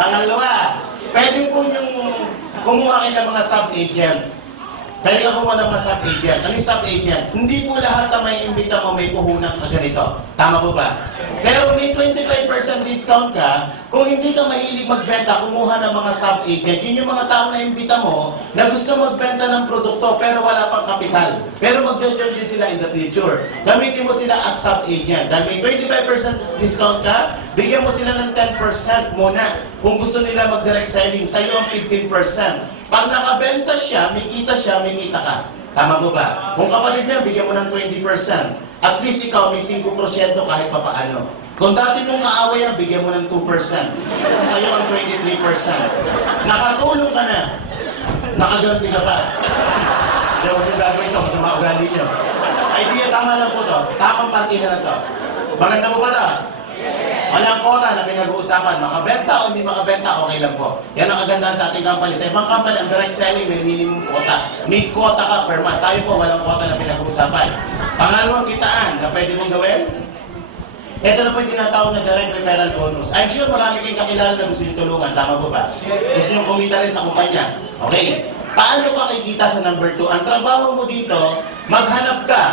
Pangalawa, pwede po yung kumuha kayo ng mga sub-agent. Pwede ka kumuha ng mga sub-agent. Ano yung sub-agent? Hindi po lahat na may imbita mo may puhunan ka ganito. Tama po ba? Pero may 25% discount ka kung hindi ka mahilig magbenta, kumuha ng mga sub-agent. Yun yung mga tao na imbita mo na gusto magbenta ng produkto pero wala pang kapital. Pero mag-join din sila in the future. Gamitin mo sila as sub-agent. Dahil may 25% discount ka, bigyan mo sila ng 10% muna. Kung gusto nila mag-direct selling, sa'yo ang 15%. Pag nakabenta siya, may kita ka. Tama mo ba? Kung kapatid niya, bigyan mo ng 20%. At least ikaw may 5% kahit papaano. Kung dati mong kaaway yan, bigyan mo ng 2%. Sa'yo ang 23%. Nakatulong ka na. Nakaganti ka pa. Kaya huwag yung gagawin ito, masama ugali niyo. Idea, tama lang po to. Tamang partida na to. Maganda mo ba na? Walang quota na pinag-uusapan. Makabenta o hindi makabenta, okay lang po. Yan ang kagandahan sa ating company. Sa ibang company, ang direct selling may minimum quota. May quota ka per month. Tayo po, walang quota na pinag-uusapan. Pangalawang kitaan na pwede mong gawin? Ito na po yung tinatawag na direct referral bonus. I'm sure marami kayong kakilala na gusto nyo tulungan. Tama po ba? Gusto nyo kumita rin sa kumpanya. Okay. Paano ka kikita sa number 2? Ang trabaho mo dito, maghanap ka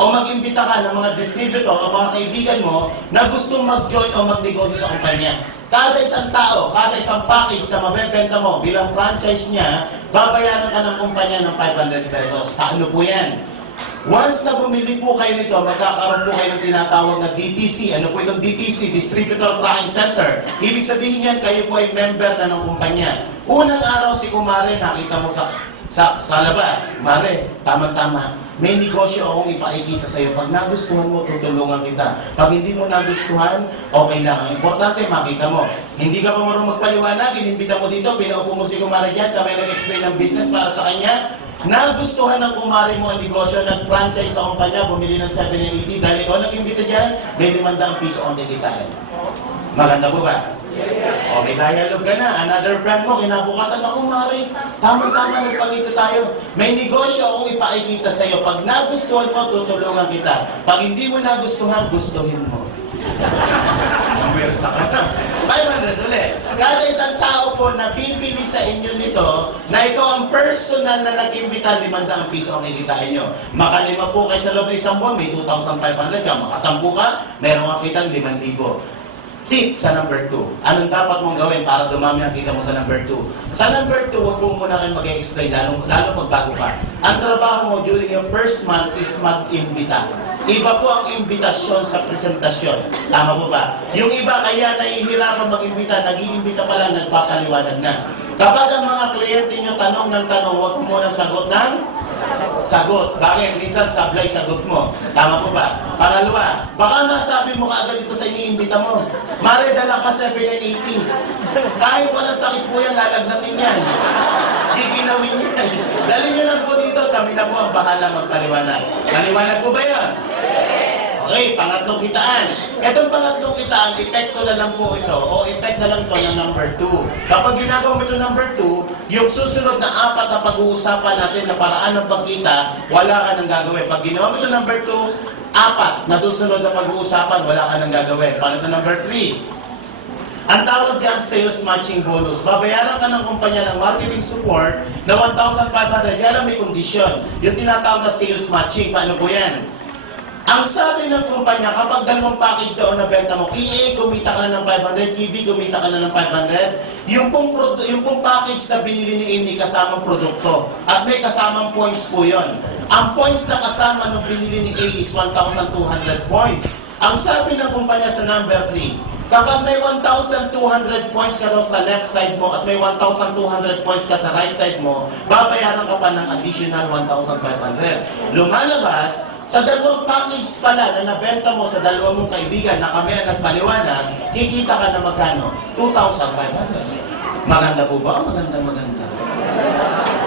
o mag-imbita ka ng mga distributor o mga kaibigan mo na gustong mag-join o mag-negosyo sa kumpanya. Kada isang tao, kada isang package na mabebenta mo bilang franchise niya, babayaran ka ng kumpanya ng 500 pesos. Paano po yan? Once na bumili po kayo nito, magkakaroon po kayo ng tinatawag na DTC. Ano po itong DTC? Distributor Tracking Center. Ibig sabihin yan, kayo po ay member na ng kumpanya. Unang araw si Kumare, nakita mo sa labas. Mare, tama-tama. May negosyo akong ipakikita sa iyo. Pag nagustuhan mo, tutulungan kita. Pag hindi mo nagustuhan, okay lang. Ang importante, makita mo. Hindi ka pa marunong magpaliwanag, inimbita mo dito, pinaupo mo si Kumare dyan, kami nag-explain ng business para sa kanya. Nagustuhan ng kumare mo ang negosyo, nag-franchise sa kumpanya, bumili ng 780, dahil ikaw nag-imbita dyan, may 500 piso ang tikitain. Maganda po ba? O, may dialogue ka na. Another brand mo, kinabukasan ako, kumare. Tama-tama, nagpakita tayo. May negosyo akong ipakikita sa iyo. Pag nagustuhan mo, tutulungan kita. Pag hindi mo nagustuhan, gustuhin mo. Pwersa ka na. 500 ulit. Kada isang tao po na bibili sa inyo nito, na ikaw ang personal na nag-imbita, 500 piso ang kikitain nyo. Makalima po kayo sa loob ng isang buwan, may 2,500 ka. Makasampu ka, meron kang kitang 5,000. Tip sa number 2. Anong dapat mong gawin para dumami ang kita mo sa number 2? Sa number 2, huwag mo muna kayo mag-explain, lalo pag bago ka. Ang trabaho mo during your first month is mag-imbita. Iba po ang imbitasyon sa presentasyon. Tama po ba? Yung iba kaya nahihirapan mag-imbita, nag-iimbita pa lang, nagpapaliwanag na. Kapag ang mga kliyente nyo tanong ng tanong, huwag mo munang sagot ng sagot. Bakit? Minsan sablay sagot mo. Tama po ba? Pangalawa, baka masabi mo kaagad ito sa iniimbita mo. Mare, dala ka 780. Kahit walang sakit po yan, lalagnatin yan. Giginawin yan. Dali nyo lang po dito, kami na po ang bahala magpaliwanag. Maliwanag po ba yan? Okay, pangatlong kitaan. Itong pangatlong kitaan, epekto na lang po ito, o effect na lang ito ng number 2. Kapag ginagawa mo ito number 2, yung susunod na 4 na pag-uusapan natin na paraan ng pagkita, wala ka nang gagawin. Pag ginawa mo ito number 2, 4 na susunod na pag-uusapan, wala ka nang gagawin. Paano ito number 3? Ang tawag diyan, sales matching bonus. Babayaran ka ng kumpanya ng marketing support na 1,500. Yan ang may kondisyon. Yung tinatawag na sales matching. Paano po yan? Ang sabi ng kumpanya, kapag dalawang package sa una benta mo, EA, kumita ka na ng 500, EB, kumita ka na ng 500, yung pong package na binili ni Amy, kasamang produkto. At may kasamang points po yon. Ang points na kasama nung binili ni A is 1,200 points. Ang sabi ng kumpanya sa number 3, kapag may 1,200 points ka daw sa left side mo at may 1,200 points ka sa right side mo, babayaran ka pa ng additional 1,500. Lumalabas, sa dalawang package pala na nabenta mo sa dalawang mong kaibigan na kami ang nagpaliwanag, kikita ka na magkano? 2,500. Maganda po ba? Maganda.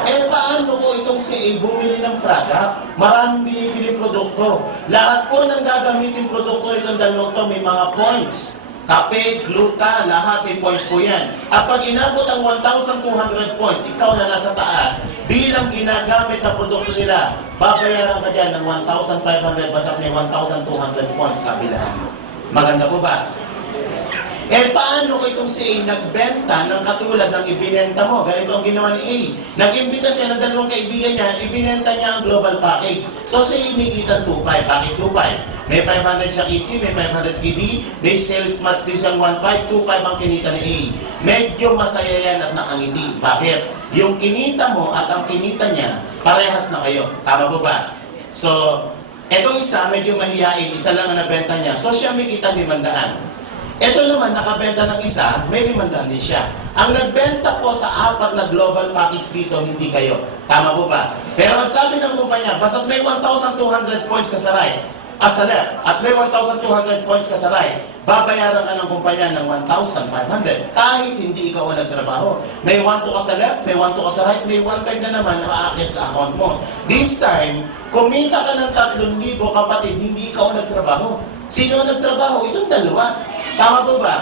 Eh paano po itong si A bumili ng product? Maraming binibili produkto. Lahat po ng gagamitin produkto itong dalawang to may mga points. Kape, gluta, lahat may points po yan. At pag inabot ang 1,200 points, ikaw na nasa taas, bilang ginagamit na produkto nila, babayaran ka dyan ng 1,500 basta may 1,200 points kabilaan. Maganda po ba? Eh, paano ko itong si A nagbenta ng katulad ng ibinenta mo? Ganito ang ginawa ni A. Nag-imbita siya ng dalawang kaibigan niya, ibinenta niya ang global package. So, si A may kita 2.5. Bakit 2.5? May 500 siya KC, may 500 KD, may sales match din siyang 1.5, 2.5 ang kinita ni A. Medyo masaya yan at nakangiti. Bakit? Yung kinita mo at ang kinita niya, parehas na kayo. Tama po ba? So, etong isa, medyo mahihain, isa lang ang nabenta niya. So, siya may kita 500. Ito naman, nakabenta ng isa, may 500 din siya. Ang nagbenta po sa 4 na global package dito, hindi kayo. Tama po ba? Pero ang sabi ng kumpanya, basta't may 1,200 points ka sa right, as a left, at may 1,200 points ka sa right, babayaran ka ng kumpanya ng 1,500. Kahit hindi ikaw ang nagtrabaho. May 1,2 ka sa left, may 1,2 ka sa right, may 1,500 na naman na maakit sa account mo. This time, kumita ka ng 3,000 kapatid, hindi ikaw ang nagtrabaho. Sino ang nagtrabaho? Itong dalawa. Tama po ba?